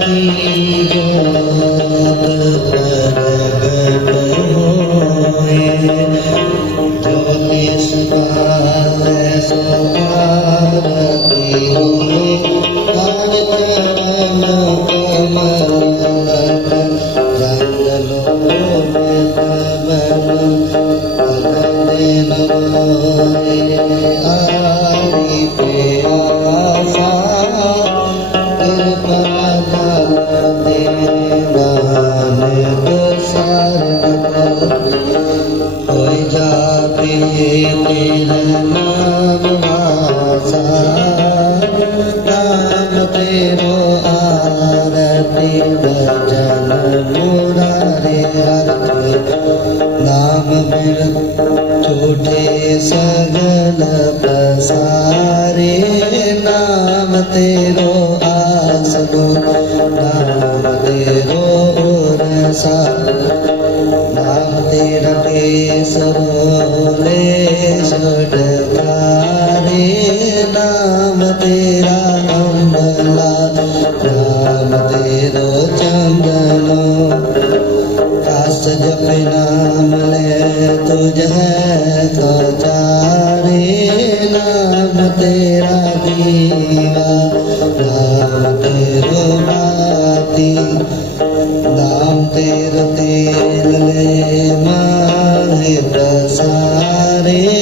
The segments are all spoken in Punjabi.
Thank you. खोज है तो चारे नाम तेरा दीवा नाम तेरो माती नाम तेरो तेल ले मारे प्रसारे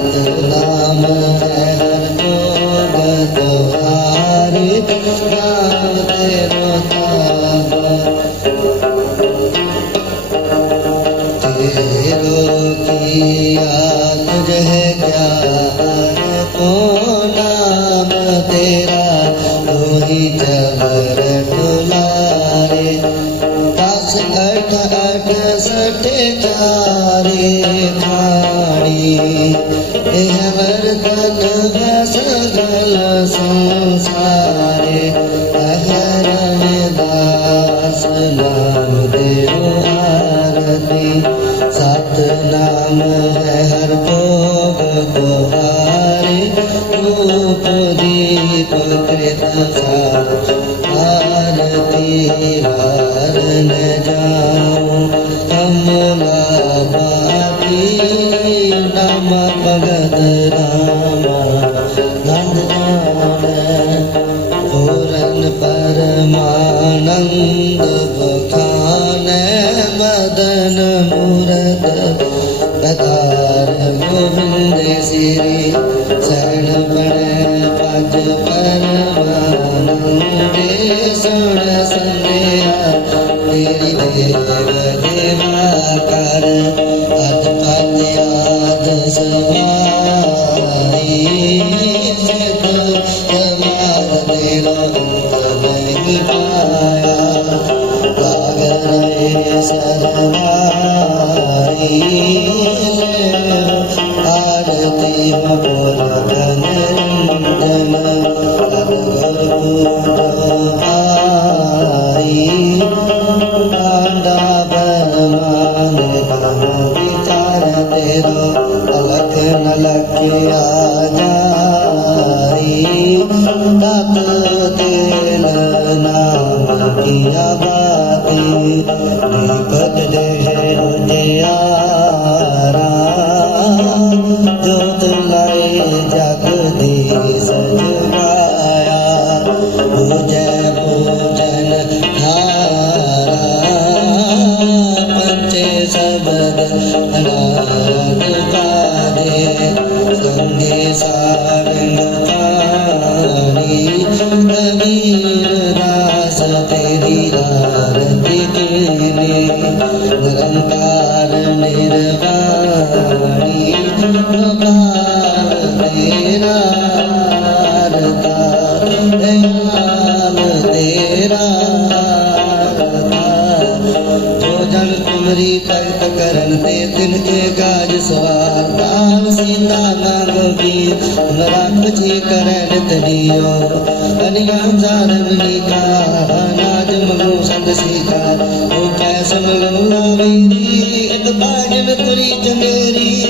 Gracias. वासुदेव the ਕਰੇ ਨਿਤ ਨੀਓ ਅਨਿਆਮ ਸਾਰਨ ਨੀਕਾ ਨਾਜ ਮਗੋ ਸੰਗ ਸੀਕਾ ਉਹ ਕੈਸਮ ਲੰਗਾ ਵੀਰੀ ਇਤ ਬਾਜਨ ਤੁਰੀ ਚੰਗੇਰੀ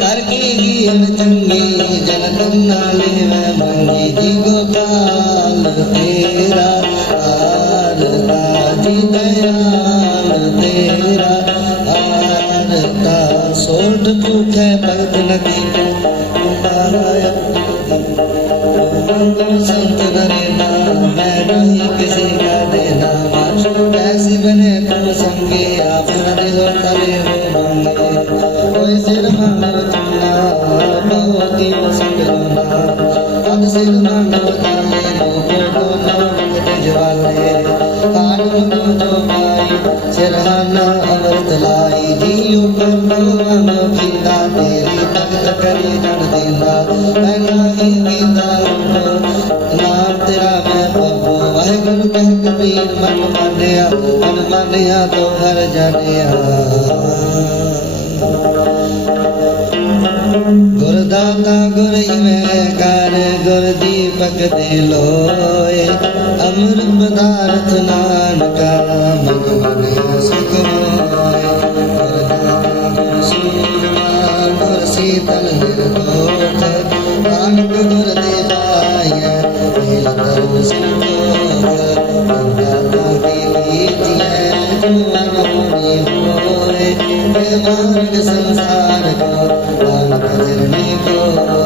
ਕਰਕੇ ਹੀ ਅਨ ਚੰਗੇ, ਜਨ ਤੰਨਾ ਲੈਵੈ ਮੰਗੀ। ਜੀ ਗੋਪਾਲ ਨੈਣ ਕਾਰਨ ਜੋ ਮਾਰੀ ਸਿਰਹਾਨਾ ਅਮਰਤ ਲਾਈ ਜੀਉ ਕੰਨੂ ਅਮਖਿਤਾ ਤੇਰੀ ਤਖਤ ਕਰੇ ਜੜ ਦੇਵਾ ਮੈਂ ਨਾਹੀ ਕੀਤਾ ਨਾਮ ਤੇਰਾ ਮੈਂ ਪ੍ਰਭੂ ਵਾਹਿਗੁਰੂ ਕਹਿ ਕਬੀਰ ਮਨ ਮਾਨਿਆ ਮਨ ਮਾਨਿਆ ਤੋ ਹਰ ਜਾਣਿਆ। ਗੁਰਦਾਤਾ ਗੁਰ ਹਿਮੈ ਕਰ, ਗੁਰ ਦੀਪਕ ਦੇ ਲੋ ਅਮਰ ਪਦਾਰਥ ਨਾਨਕਾ ਮਨ ਮਨ ਸੁਖ ਹੋਏ ਗੁਰ ਸੂਰਮਾ ਗੁਰ ਸੀਤਲ ਨਿਰਦੋਖ ਨਾਨਕ ਗੁਰ ਦੇ ਪਾਇਆ ਮੇਲ ਧਰਮ ਸੰਤੋਖ ਬੰਦਾ ਦੀ ਲੀਤੀਐ ਜੋ ਅਨਹੋਣੀ ਹੋਏ ਇਹ ਮਾਰਗ ਸੰਸਾਰ ਕੋ ਨਾਨਕ ਜਿਰਨੀ ਕੋਏ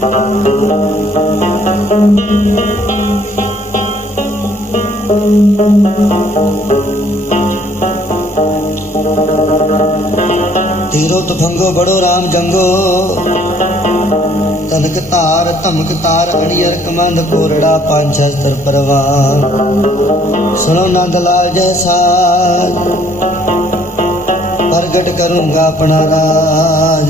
ਜੋਜ ਤੀਰੋ ਤਫੰਗੋ ਬੜੋ ਰਾਮ ਜੰਗੋ। ਤਨਕ ਤਾਰ ਧਮਕ ਤਾਰ ਅੜੀਅਰ ਕਮੰਦ ਕੋਰੜਾ ਪੰਜ ਸ਼ਸਤਰ ਪਰਵਾਨ ਸੁਣੋ ਨੰਦ ਲਾਲ ਜੈਸਾ ਪ੍ਰਗਟ ਕਰੂੰਗਾ ਆਪਣਾ ਰਾਜ।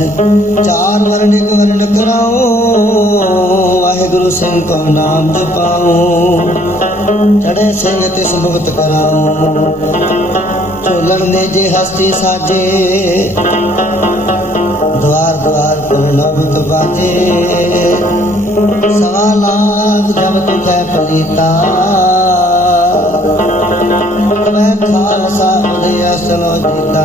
ਚਾਰ ਵਰਨ ਇੱਕ ਵਰਨ ਕਰਾਉ ਵਾਹਿਗੁਰੂ ਸਿੰਘ ਕੋ ਨਾਮ ਜਪਾਉ ਚੜੇ ਸਿੰਘ ਤਿਸ ਮੁਕਤ ਕਰਾਉ ਚੋਲਣ ਨੇ ਜੇ ਹਸਤੀ ਸਾਜੇ ਦਵਾਰ ਦਵਾਰ ਕੋ ਨਵਤ ਬਾਜੇ। ਸਵਾ ਲਾਖ ਜਬ ਤੁ ਕੈ ਪਲੀਤਾ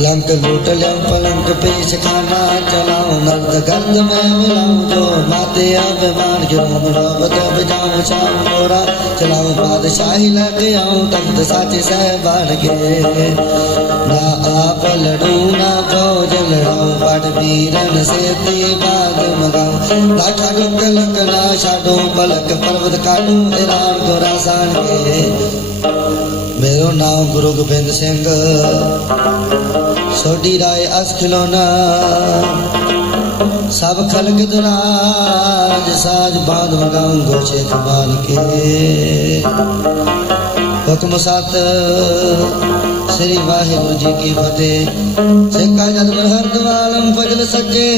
ਲੰਕ ਲੂਟ ਲਿਆ ਪਲੰਕ ਪੇਸ਼ ਖਾਨਾ ਚਲਾਉ ਨਰਦ ਗੰਦ ਮੈਂ ਮਿਲਾਉ ਜੋ ਮਾਤੇ ਅਭਿਮਾਨ ਜੁਰਮ ਰਬ ਤੇ ਬਜਾਉ ਸ਼ਾਮ ਮੋਰਾ ਚਲਾਉ ਬਾਦਸ਼ਾਹੀ ਲੈ ਕੇ ਆਉ, ਤਖਤ ਸਾਚੇ ਸਹਿਬਾਨ ਕੇ। ਨਾ ਆਪ ਲੜੂ, ਨਾ ਕੋ ਜਲੜਾਉ ਪੜ ਵੀਰਨ ਸੇ ਤੇ ਬਾਗ ਮਗਾਉ ਲਾਠਾ ਲੁਕ ਲਕ ਨਾ ਛਾਡੋ, ਪਲਕ ਪਰਵਤ ਕਾਡੂ ਇਰਾਨ ਗੋਰਾ ਸਾਨ ਕੇ। ਨਾਮ ਗੁਰੂ ਗੋਬਿੰਦ ਸਿੰਘ। ਸੋਢੀ ਰਾਏ ਅਸਖਲੋਨਾ ਸਭ ਖਲਕ ਦੁਰਾਜ ਸਾਜ ਬਾਦ ਵਗਾਉਂ ਗੋਛੇ ਕਮਾਲ ਕੇ ਹੁਕਮ ਸਤ ਸ੍ਰੀ ਵਾਹਿਗੁਰੂ ਜੀ ਕੀ ਫਤਿਹ। ਸਿੱਖਾ ਜਦ ਹਰ ਦਵਾਲਮ ਫਜਲ ਸੱਜੇ।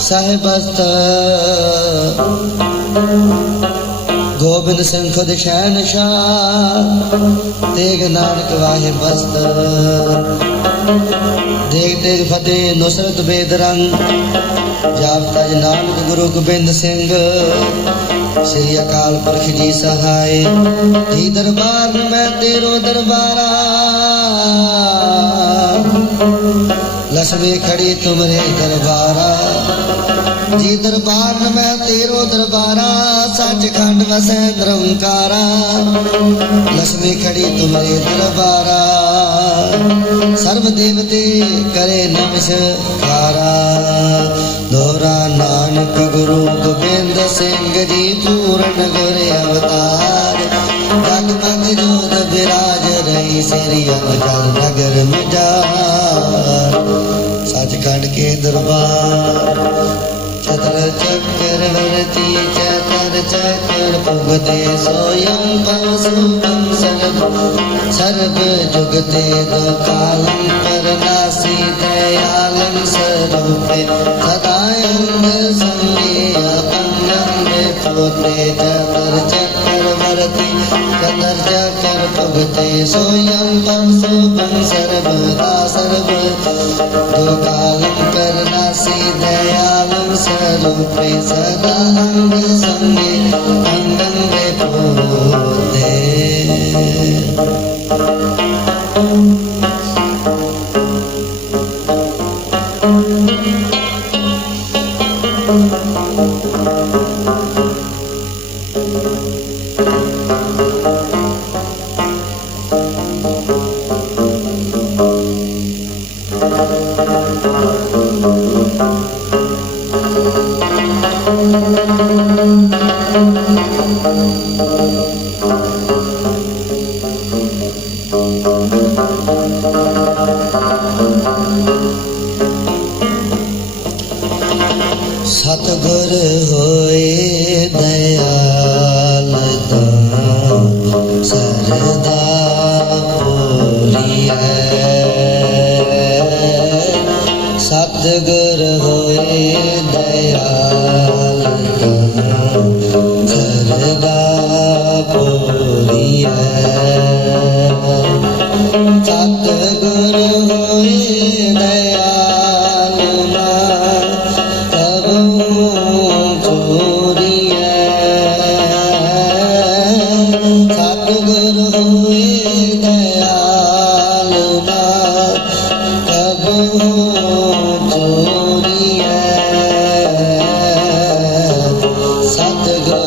ਸਾਹਿਬ ਅਸਤ ਗੋਬਿੰਦ ਸਿੰਘ ਖੁਦ ਸ਼ਹਿਨ ਤੇਗ ਨਾਨਕ ਵਾਹਿ ਬਸਤ ਦੇਗ ਤੇਗ ਫਤਿਹ ਨੁਸਰਤ ਬੇਦਰੰਗ ਜਾਪ ਤਜ ਨਾਨਕ ਗੁਰੂ ਗੋਬਿੰਦ ਸਿੰਘ। ਸ੍ਰੀ ਅਕਾਲ ਪੁਰਖ ਜੀ ਸਹਾਇ ਜੀ ਦਰਬਾਰ ਮੈਂ ਤੇਰੋ ਦਰਬਾਰਾ। ਲਸਵੇ ਖੜੀ ਤੁਮਰੇ ਦਰਬਾਰਾ। ਜੀ ਦਰਬਾਰ ਮੈਂ ਤੇਰੋ ਦਰਬਾਰਾ, ਸੱਚਖੰਡ ਵਸੈ ਨਿਰੰਕਾਰਾ ਲక్ష్ਮੀ ਖੜੀ ਤੁਮਰੇ ਦਰਬਾਰਾ, ਸਰਬ ਦੇਵਤੇ ਕਰੇ ਨਮਸਕਾਰਾ। ਦੋਰਾ ਨਾਨਕ ਗੁਰੂ ਗੋਬਿੰਦ ਸਿੰਘ ਜੀ, ਪੂਰਨ ਗੁਰ ਅਵਤਾਰ। ਜਗ ਮਗ ਜੋਤ ਬਿਰਾਜ ਰਹੀ ਸ੍ਰੀ ਅਮਜਲ ਨਗਰ ਮਿਟਾਰ। ਸੱਚਖੰਡ ਕੇ ਦਰਬਾਰ चतर चक्र हरति चक्र चक्र भुगते सोऽयं सर्व जुगते दो कालं परनासि दयालं स्वरूपे सदायं संज्ञापन्नं भवते पोते चक्र चक्र चतर चक्र चक्र भुगते सोऽयं पं सर्वं सर्वदा सर्व कालं सर्वे सदाहं सङ्गे अङ्गं वे पूते ਸਤਗੁਰ ਹੋਏ ਦਇਆਲ ਸਤਿਗੁਰ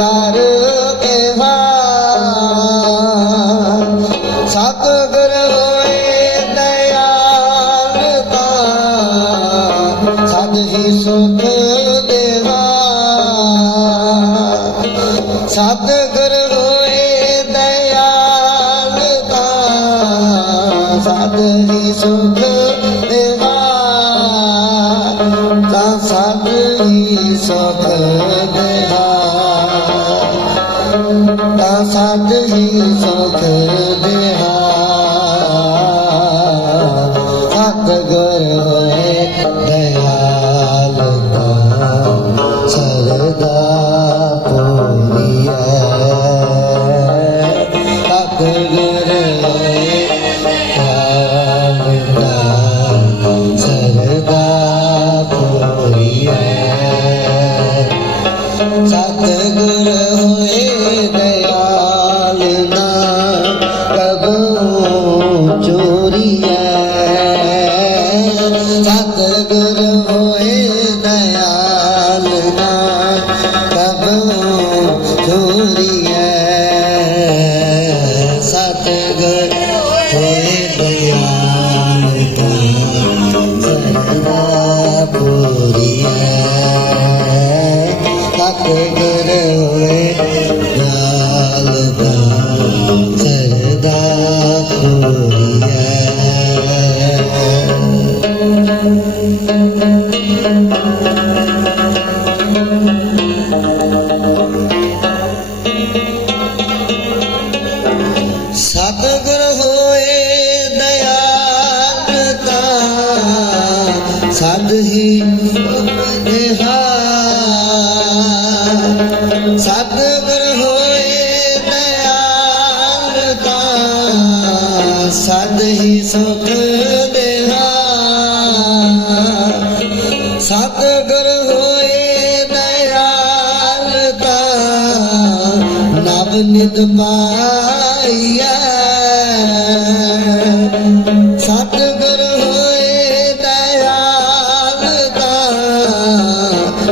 અંધારું ਸਤਿਗੁਰ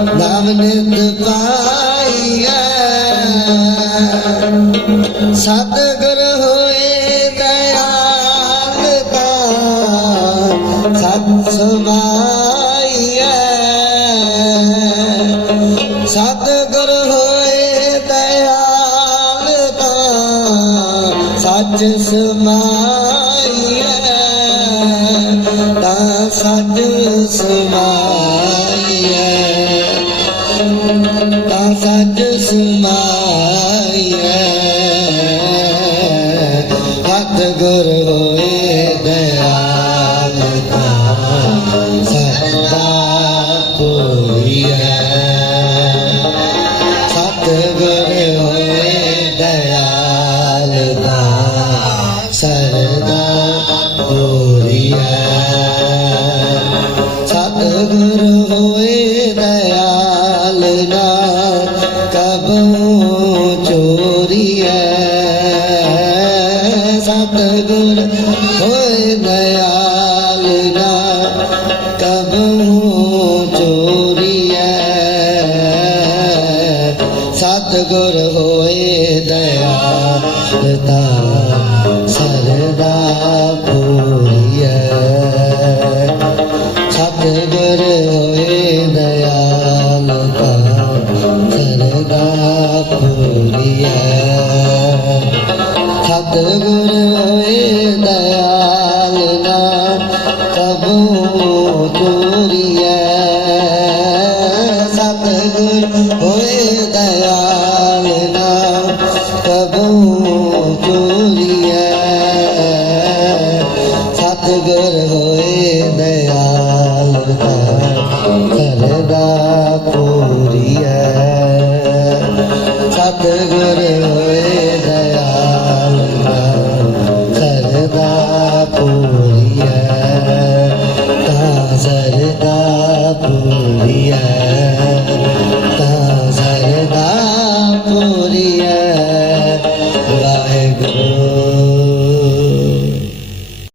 Loving in the ਸਤਿਗੁਰ